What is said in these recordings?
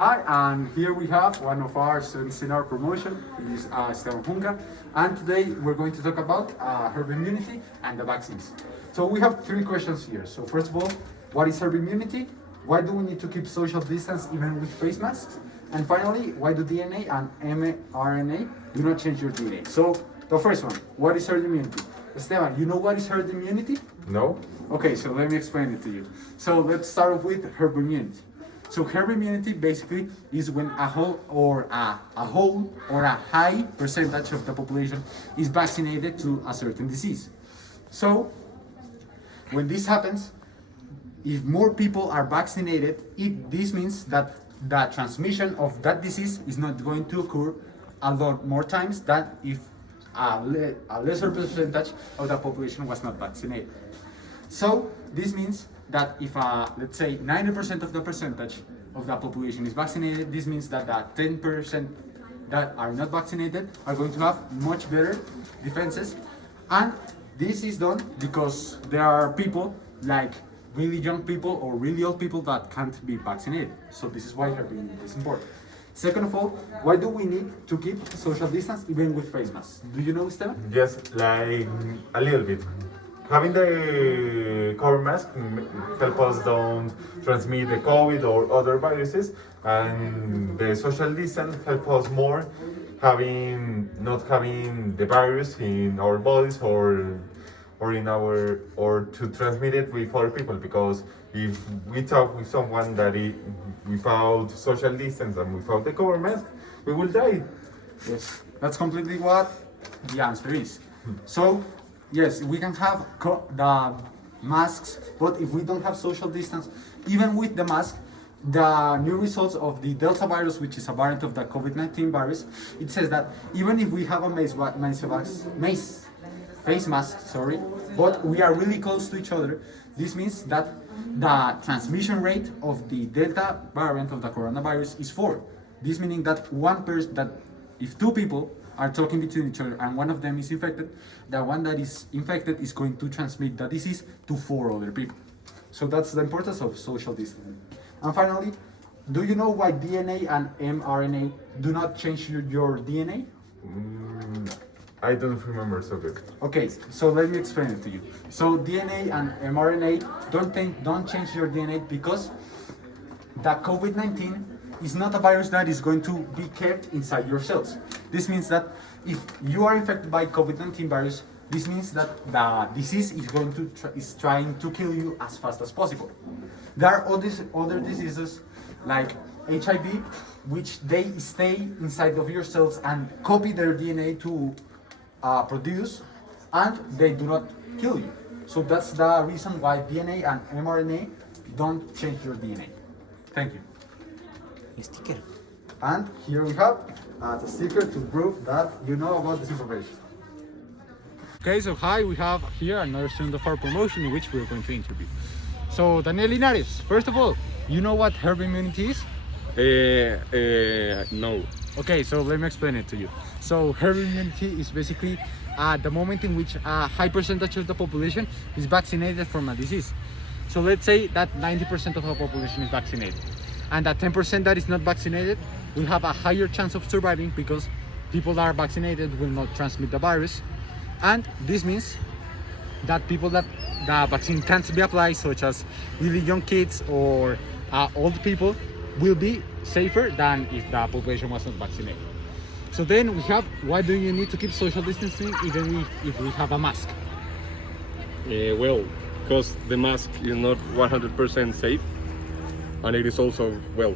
Hi, and here we have one of our students in our promotion. He is Esteban Junca, and today we're going to talk about herd immunity and the vaccines. So we have three questions here. So first of all, what is herd immunity? Why do we need to keep social distance even with face masks? And finally, why do DNA and mRNA do not change your DNA? So the first one, what is herd immunity? Esteban, you know what is herd immunity? No? Okay, so let me explain it to you. So let's start off with herd immunity. So herd immunity basically is when a whole or a high percentage of the population is vaccinated to a certain disease. So when this happens, if more people are vaccinated, this means that the transmission of that disease is not going to occur a lot more times than if a lesser percentage of the population was not vaccinated. So this means that if let's say 90% of the percentage of the population is vaccinated, this means that the 10% that are not vaccinated are going to have much better defenses. And this is done because there are people like really young people or really old people that can't be vaccinated. So this is why herd immunity is important. Second of all, why do we need to keep social distance even with face masks? Do you know, Esteban? Yes, like a little bit. Having the cover mask help us don't transmit the COVID or other viruses, and the social distance help us more not having the virus in our bodies or in our or to transmit it with other people, because if we talk with someone that without social distance and without the cover mask, we will die. Yes, that's completely what the answer is. So, yes, we can have the masks, but if we don't have social distance, even with the mask, the new results of the Delta virus, which is a variant of the COVID-19 virus, it says that even if we have a face mask, but we are really close to each other, this means that the transmission rate of the Delta variant of the coronavirus is 4. This meaning that if two people are talking between each other and one of them is infected, the one that is infected is going to transmit the disease to 4 other people. So that's the importance of social distancing. And finally, do you know why DNA and mRNA do not change your DNA? I don't remember so good. Okay, so let me explain it to you. So DNA and mRNA don't change your DNA because the COVID-19 is not a virus that is going to be kept inside your cells. This means that if you are infected by COVID-19 virus, this means that the disease is trying to kill you as fast as possible. There are other diseases like HIV, which they stay inside of your cells and copy their DNA to produce, and they do not kill you. So that's the reason why DNA and mRNA don't change your DNA. Thank you. Sticker. And here we have the sticker to prove that you know about this information. Okay, so hi, we have here another student of our promotion in which we're going to interview. So Daniel Linares, first of all, you know what herd immunity is? No. Okay, so let me explain it to you. So herd immunity is basically the moment in which a high percentage of the population is vaccinated from a disease. So let's say that 90% of the population is vaccinated, and that 10% that is not vaccinated will have a higher chance of surviving because people that are vaccinated will not transmit the virus. And this means that people that the vaccine can't be applied, such as really young kids or old people, will be safer than if the population was not vaccinated. So then we have, why do you need to keep social distancing even if we have a mask? Well, because the mask is not 100% safe, and it is also, well,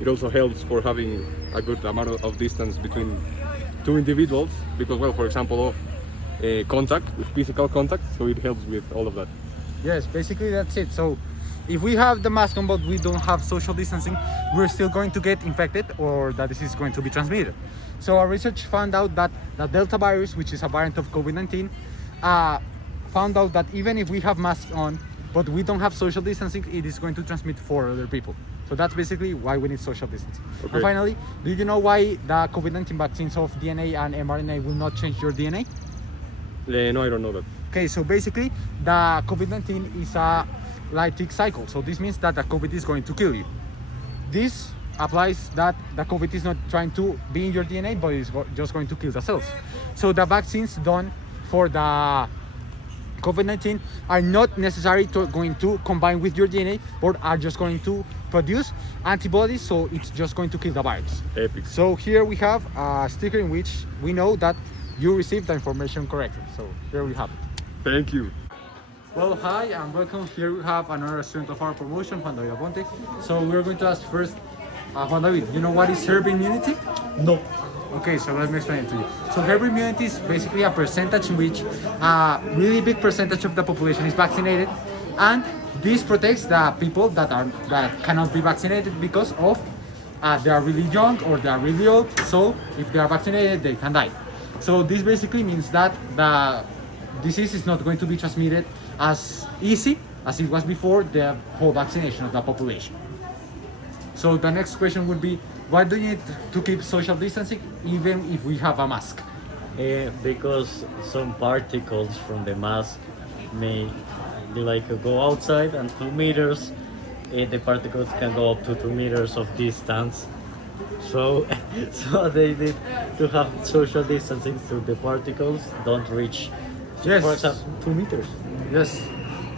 it also helps for having a good amount of distance between two individuals, because, well, for example, of contact, physical contact, so it helps with all of that. Yes, basically that's it. So if we have the mask on but we don't have social distancing, we're still going to get infected or the disease is going to be transmitted. So our research found out that the Delta virus, which is a variant of COVID-19, found out that even if we have masks on but we don't have social distancing, it is going to transmit for other people. So that's basically why we need social distancing. Okay. And finally, do you know why the COVID-19 vaccines of DNA and mRNA will not change your DNA? No, I don't know that. Okay, so basically the COVID-19 is a lytic cycle. So this means that the COVID is going to kill you. This applies that the COVID is not trying to be in your DNA, but it's just going to kill the cells. So the vaccines done for the COVID-19 are not necessarily going to combine with your DNA, but are just going to produce antibodies, so it's just going to kill the virus. Epic. So here we have a sticker in which we know that you received the information correctly. So here we have it. Thank you. Well, hi and welcome. Here we have another student of our promotion, Juan David Aponte. So we're going to ask first, Juan David, you know what is herd immunity? No. Okay, so let me explain it to you. So herd immunity is basically a percentage in which a really big percentage of the population is vaccinated, and this protects the people that cannot be vaccinated because of they are really young or they are really old. So if they are vaccinated, they can die. So this basically means that the disease is not going to be transmitted as easy as it was before the whole vaccination of the population. So the next question would be, why do you need to keep social distancing even if we have a mask? Because some particles from the mask may like go outside, and 2 meters, the particles can go up to 2 meters of distance. So, so they need to have social distancing so the particles don't reach, Yes. for example, 2 meters. Yes.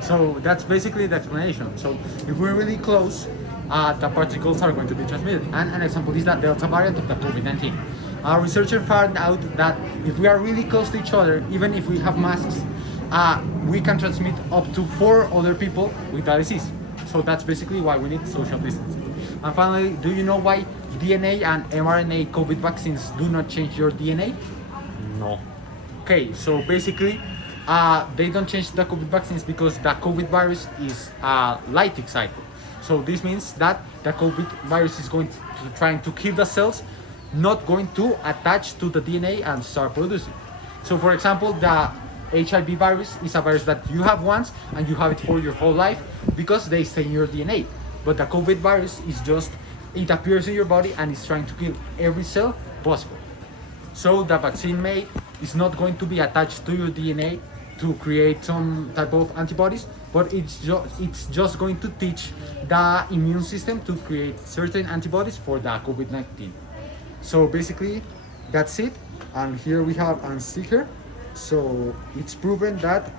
So that's basically the explanation. So if we're really close, the particles are going to be transmitted. And an example is that Delta variant of the COVID-19. Our researchers found out that if we are really close to each other, even if we have masks, we can transmit up to 4 other people with the disease. So that's basically why we need social distancing. And finally, do you know why DNA and mRNA COVID vaccines do not change your DNA? No. Okay, so basically, they don't change the COVID vaccines because the COVID virus is a lytic cycle. So this means that the COVID virus is going to trying to kill the cells, not going to attach to the DNA and start producing. So for example, the HIV virus is a virus that you have once and you have it for your whole life because they stay in your DNA. But the COVID virus is just, it appears in your body and it's trying to kill every cell possible. So the vaccine made is not going to be attached to your DNA to create some type of antibodies, but it's just going to teach the immune system to create certain antibodies for the COVID-19. So basically, that's it. And here we have a sticker. So it's proven that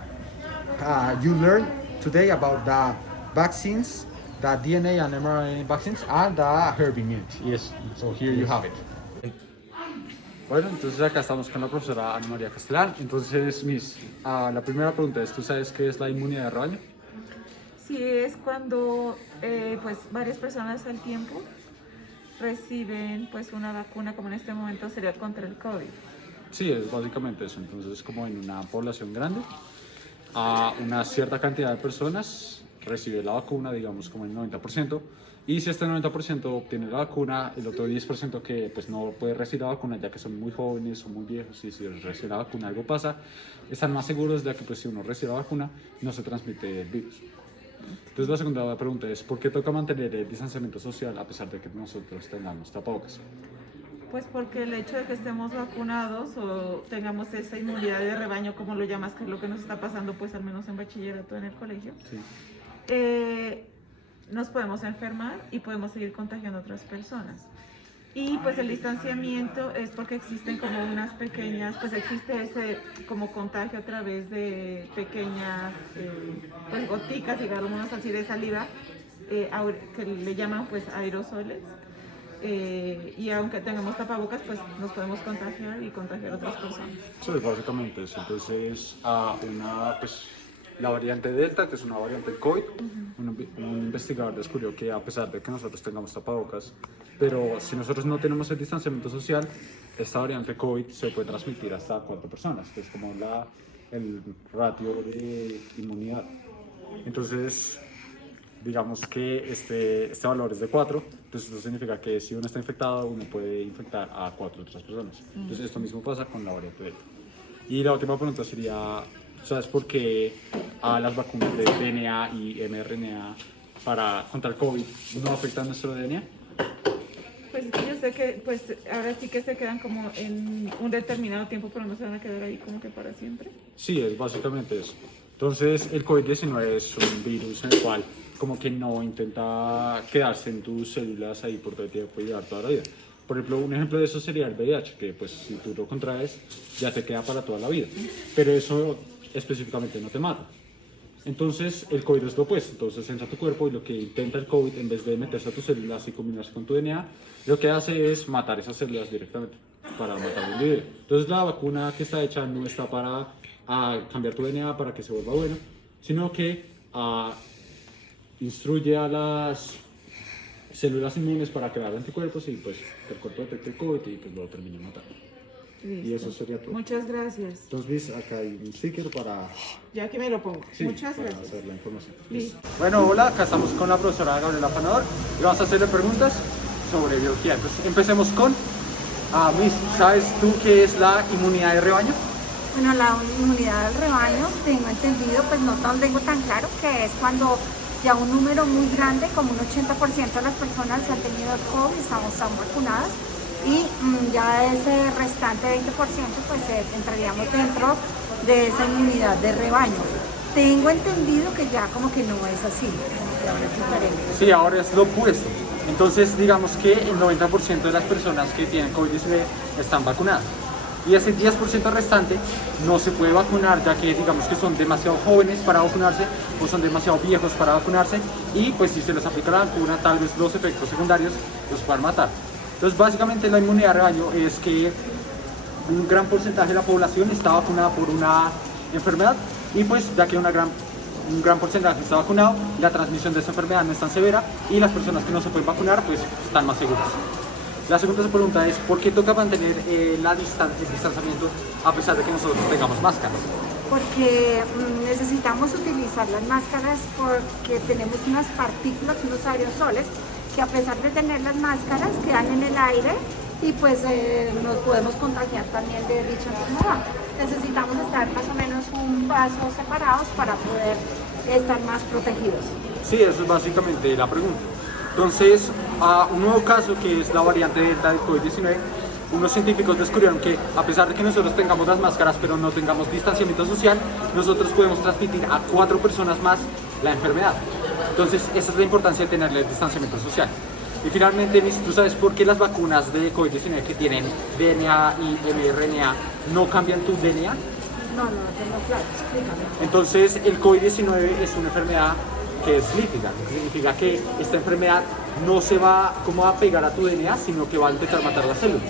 you learned today about the vaccines, the DNA and mRNA vaccines, and the herd immunity. Yes. So here you have it. Bueno, entonces acá estamos con la profesora Ana María Castellán. Entonces, Miss, la primera pregunta es, ¿tú sabes qué es la inmunidad de rebaño? Sí, es cuando pues varias personas al tiempo reciben pues una vacuna, como en este momento sería contra el COVID. Sí, es básicamente eso. Entonces, como en una población grande, a una cierta cantidad de personas recibe la vacuna, digamos como el 90%, y si este 90% obtiene la vacuna, el otro 10% que pues no puede recibir la vacuna ya que son muy jóvenes o muy viejos, y si recibe la vacuna algo pasa, están más seguros de que pues si uno recibe la vacuna no se transmite el virus. Entonces la segunda pregunta es, ¿por qué toca mantener el distanciamiento social a pesar de que nosotros tengamos tapabocas? Pues porque el hecho de que estemos vacunados o tengamos esa inmunidad de rebaño, como lo llamas, que es lo que nos está pasando pues al menos en bachillerato en el colegio, Sí. nos podemos enfermar y podemos seguir contagiando a otras personas. Y pues el distanciamiento es porque existen como unas pequeñas, pues existe ese como contagio a través de pequeñas pues goticas, digamos así, de saliva, que le llaman pues aerosoles. Y aunque tengamos tapabocas, pues nos podemos contagiar y contagiar a otras personas. Sí, básicamente eso. Entonces, la variante Delta, que es una variante del COVID, un investigador descubrió que a pesar de que nosotros tengamos tapabocas, pero si nosotros no tenemos el distanciamiento social, esta variante COVID se puede transmitir hasta 4 personas, que es como el ratio de inmunidad. Entonces, digamos que este valor es de 4, entonces eso significa que si uno está infectado, uno puede infectar a 4 otras personas. Entonces esto mismo pasa con la variante Delta. Y la última pregunta sería, ¿sabes por qué las vacunas de DNA y mRNA contra el COVID no afectan nuestro DNA? Pues yo sé que pues ahora sí que se quedan como en un determinado tiempo, pero no se van a quedar ahí como que para siempre. Sí, es básicamente eso. Entonces, el COVID-19 es un virus en el cual como que no intenta quedarse en tus células ahí por todo el tiempo y llevar toda la vida. Por ejemplo, un ejemplo de eso sería el VIH, que pues si tú lo contraes ya te queda para toda la vida, pero eso específicamente no te mata. Entonces el COVID es lo opuesto, entonces entra a tu cuerpo y lo que intenta el COVID, en vez de meterse a tus células y combinarse con tu DNA, lo que hace es matar esas células directamente para matar al individuo. Entonces la vacuna que está hecha no está para cambiar tu DNA para que se vuelva bueno, sino que instruye a las células inmunes para crear anticuerpos y pues el cuerpo detecta el COVID y pues lo termina matando. Listo. Y eso sería todo. Muchas gracias. Entonces, ¿ves? Acá hay un sticker para, Ya aquí me lo pongo. Muchas para gracias. hacer la información. Listo. Bueno, hola, acá estamos con la profesora Gabriela Panador y vamos a hacerle preguntas sobre biología. Entonces, empecemos con, Miss, ¿sabes tú qué es la inmunidad de rebaño? Bueno, la inmunidad del rebaño, tengo entendido, pues no tan tengo tan claro, que es cuando ya un número muy grande, como un 80% de las personas han tenido el COVID, están vacunadas, y ya ese restante 20% pues entraríamos dentro de esa inmunidad de rebaño. Tengo entendido que ya como que no es así, como que ahora es diferente. Sí, ahora es lo opuesto. Entonces, digamos que el 90% de las personas que tienen COVID-19 están vacunadas. Y ese 10% restante no se puede vacunar, ya que digamos que son demasiado jóvenes para vacunarse o son demasiado viejos para vacunarse, y pues si se les aplica la vacuna, tal vez los efectos secundarios los puedan matar. Entonces, básicamente la inmunidad de rebaño es que un gran porcentaje de la población está vacunada por una enfermedad, y pues ya que un gran porcentaje está vacunado, la transmisión de esa enfermedad no es tan severa y las personas que no se pueden vacunar pues están más seguras. La segunda pregunta es, ¿por qué toca mantener el distanciamiento a pesar de que nosotros tengamos máscaras? Porque necesitamos utilizar las máscaras porque tenemos unas partículas, unos aerosoles, que a pesar de tener las máscaras quedan en el aire y pues nos podemos contagiar también de dicha enfermedad. Necesitamos estar más o menos un paso separados para poder estar más protegidos. Sí, eso es básicamente la pregunta. Entonces, un nuevo caso que es la variante Delta del COVID-19, unos científicos descubrieron que a pesar de que nosotros tengamos las máscaras pero no tengamos distanciamiento social, nosotros podemos transmitir a 4 personas más la enfermedad. Entonces, esa es la importancia de tener el distanciamiento social. Y finalmente, Miss, ¿tú sabes por qué las vacunas de COVID-19 que tienen DNA y mRNA no cambian tu DNA? No tengo claro, explícame. Entonces, el COVID-19 es una enfermedad que es lípida, significa que esta enfermedad no se va como a pegar a tu DNA, sino que va a intentar matar las células.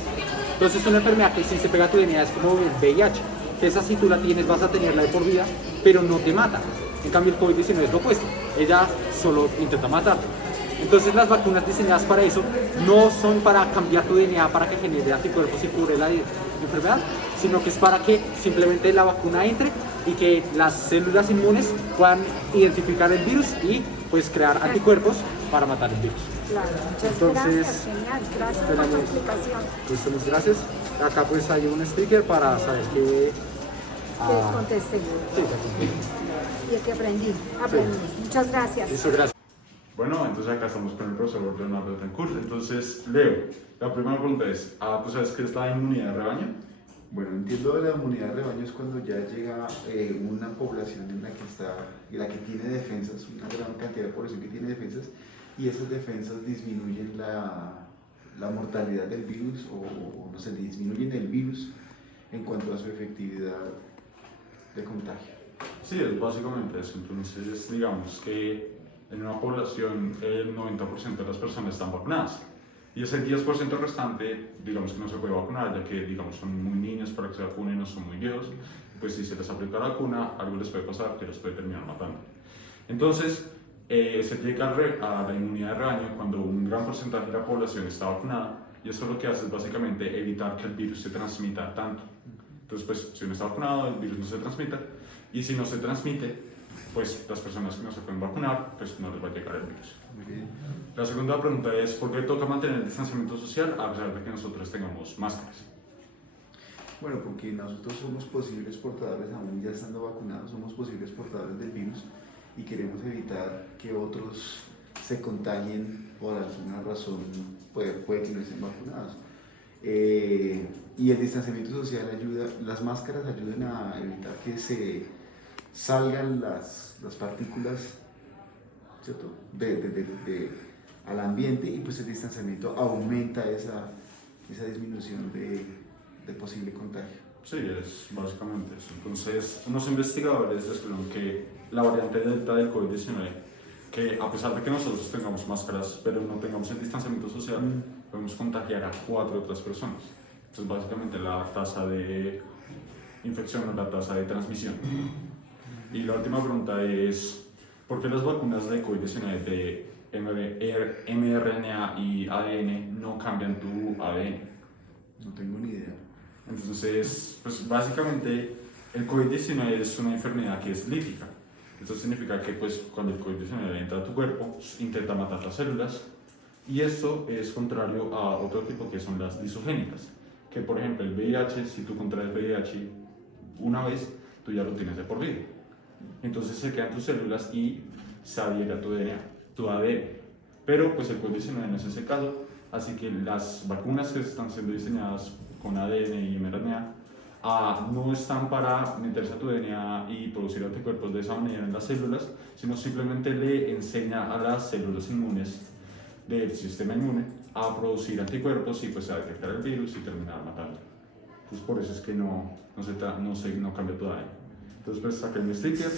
Entonces, es una enfermedad que si se pega a tu DNA es como el VIH, que esa si tú la tienes vas a tenerla de por vida, pero no te mata. En cambio, el COVID-19 es lo opuesto, ella solo intenta matarte. Entonces, las vacunas diseñadas para eso no son para cambiar tu DNA para que genere anticuerpos y cure la enfermedad, sino que es para que simplemente la vacuna entre y que las células inmunes puedan identificar el virus y pues crear anticuerpos para matar el virus. Claro, muchas Entonces, gracias, genial, gracias por tu explicación. Listo, muchas gracias. Acá pues hay un sticker para saber que... Que contesté Sí, que y que aprendí. Muchas gracias. Listo, gracias. Bueno, entonces acá estamos con el profesor Leonardo Betancourt. Entonces, Leo, la primera pregunta es, ¿tú sabes qué es la inmunidad de rebaño? Bueno, entiendo de la inmunidad de rebaño es cuando ya llega una población en la que tiene defensas, una gran cantidad de población que tiene defensas, y esas defensas disminuyen la mortalidad del virus o no sé, disminuyen el virus en cuanto a su efectividad de contagio. Sí, es básicamente eso. Entonces, digamos que en una población el 90% de las personas están vacunadas. Y ese 10% restante, digamos que no se puede vacunar, ya que digamos, son muy niños para que se vacunen, no son muy viejos. Pues si se les aplica la vacuna, algo les puede pasar que los puede terminar matando. Entonces, se llega a la inmunidad de rebaño cuando un gran porcentaje de la población está vacunada, y eso lo que hace es básicamente evitar que el virus se transmita tanto. Entonces, pues, si uno está vacunado, el virus no se transmite, y si no se transmite, pues las personas que no se pueden vacunar, pues no les va a llegar el virus. Muy bien. La segunda pregunta es, ¿por qué toca mantener el distanciamiento social a pesar de que nosotros tengamos máscaras? Bueno, porque nosotros somos posibles portadores, aún ya estando vacunados, somos posibles portadores del virus y queremos evitar que otros se contagien por alguna razón, puede que no estén vacunados. Y el distanciamiento social ayuda, las máscaras ayudan a evitar que se salgan las partículas, ¿cierto? Al ambiente, y pues el distanciamiento aumenta esa disminución de posible contagio. Sí, es básicamente eso. Entonces, unos investigadores descubrieron que la variante Delta del COVID-19, que a pesar de que nosotros tengamos máscaras, pero no tengamos el distanciamiento social, podemos contagiar a 4 otras personas. Entonces, básicamente la tasa de infección o la tasa de transmisión. Y la última pregunta es, ¿por qué las vacunas de COVID-19 de mRNA y ADN no cambian tu ADN? No tengo ni idea. Entonces, pues básicamente el COVID-19 es una enfermedad que es lítica. Esto significa que pues cuando el COVID-19 entra a tu cuerpo, intenta matar las células, y esto es contrario a otro tipo que son las lisogénicas, que por ejemplo el VIH, si tú contraes VIH una vez, tú ya lo tienes de por vida. Entonces se quedan tus células y se adhiere a tu DNA, tu ADN. Pero pues el COVID-19 no es ese caso, así que las vacunas que están siendo diseñadas con ADN y mRNA no están para meterse a tu DNA y producir anticuerpos de esa manera en las células, sino simplemente le enseña a las células inmunes del sistema inmune a producir anticuerpos y pues a detectar el virus y terminar matando. Entonces por eso es que no cambia tu ADN. Entonces pues saqué un sticker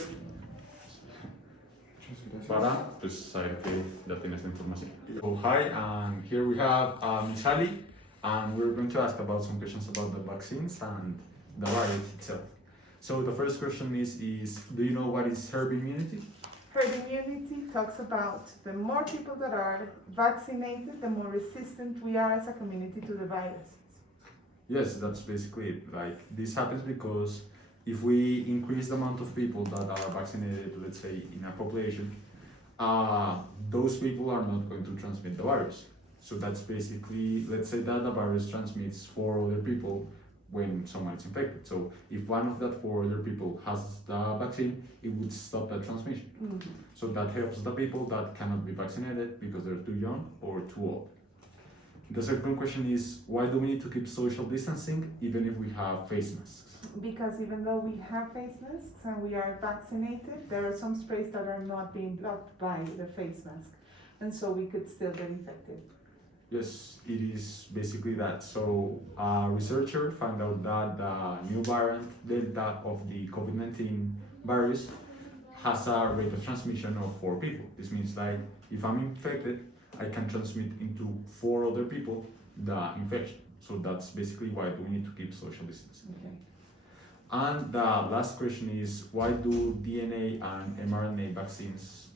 para pues saber que ya tienes la información. So hi, and here we have Miss Ali, and we're going to ask about some questions about the vaccines and the virus itself. So the first question is do you know what is herd immunity? Herd immunity talks about the more people that are vaccinated, the more resistant we are as a community to the virus. Yes, that's basically it. Like this happens because if we increase the amount of people that are vaccinated, let's say in a population, those people are not going to transmit the virus. So that's basically, let's say that the virus transmits 4 other people when someone is infected. So if one of that 4 other people has the vaccine, it would stop that transmission. Mm-hmm. So that helps the people that cannot be vaccinated because they're too young or too old. The second question is, why do we need to keep social distancing even if we have face masks? Because even though we have face masks and we are vaccinated, there are some sprays that are not being blocked by the face mask, and so we could still get infected. Yes, it is basically that. So a researcher found out that the new variant Delta of the COVID-19 virus has a rate of transmission of 4 people. This means like if I'm infected, I can transmit into 4 other people the infection. So that's basically why we need to keep social distancing. Okay. And the last question is, why do DNA and mRNA vaccines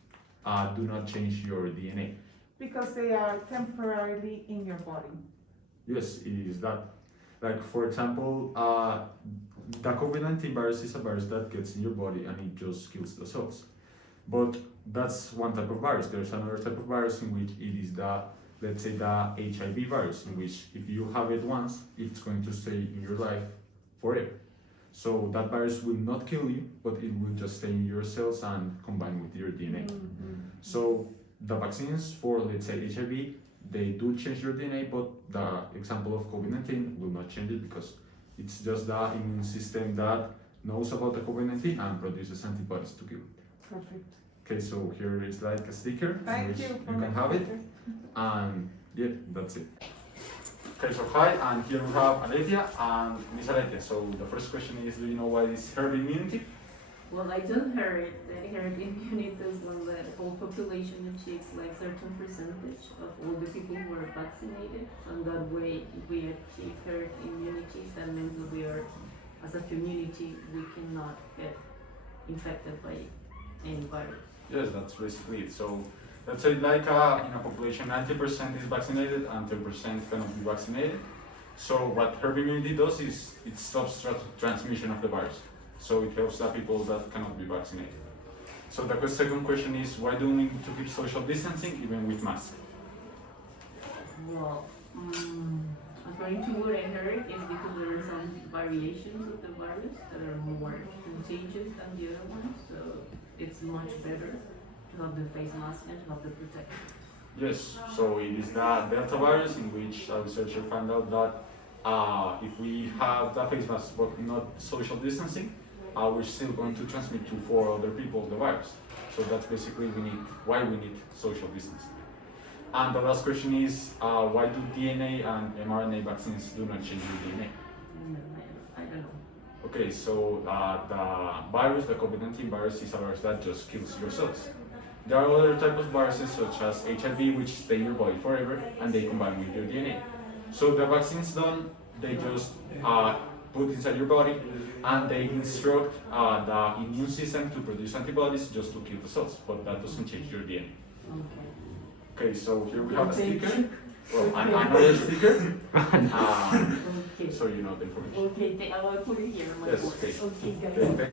do not change your DNA? Because they are temporarily in your body. Yes, it is that. Like for example, the COVID-19 virus is a virus that gets in your body and it just kills the cells. But that's one type of virus. There's another type of virus in which it is the, let's say, the HIV virus, in which if you have it once, it's going to stay in your life forever. So that virus will not kill you, but it will just stay in your cells and combine with your DNA. Mm-hmm. So the vaccines for, let's say, HIV, they do change your DNA, but the example of COVID-19 will not change it because it's just the immune system that knows about the COVID-19 and produces antibodies to kill it. Perfect. Okay, so here is like a sticker in Thank which you. you can have it, and yeah, that's it. Okay, so hi, and here we have Aletia and Miss Aletia. So the first question is, do you know what is herd immunity? Well, I just heard that herd immunity is when the whole population achieves like certain percentage of all the people who are vaccinated, and that way if we achieve herd immunity, that means that we are, as a community, we cannot get infected by any virus. Yes, that's basically it. So let's say like in a population 90% is vaccinated and 10% cannot be vaccinated. So what herd immunity does is it stops transmission of the virus. So it helps the people that cannot be vaccinated. So the second question is, why do we need to keep social distancing even with masks? Well, according to what I heard, it's because there are some variations of the virus that are more contagious than the other ones, so it's much better to have the face mask and to have the protection. Yes, so it is the Delta virus in which a researcher found out that if we have the face mask but not social distancing, we're still going to transmit to 4 other people the virus. So that's basically why we need social distance. And the last question is, why do DNA and mRNA vaccines do not change your DNA? No, I don't know. Okay, so the virus, the COVID-19 virus, is a virus that just kills your cells. There are other types of viruses such as HIV, which stay in your body forever and they combine with your DNA. So the vaccines done, they just put inside your body and they instruct the immune system to produce antibodies just to kill the cells, but that doesn't change your DNA. Okay. Okay, so here we have a Thank sticker, you. well, Okay. another sticker, Okay. so you know the information. Okay, I will put it here on my Yes, board. okay. Okay, guys. Okay,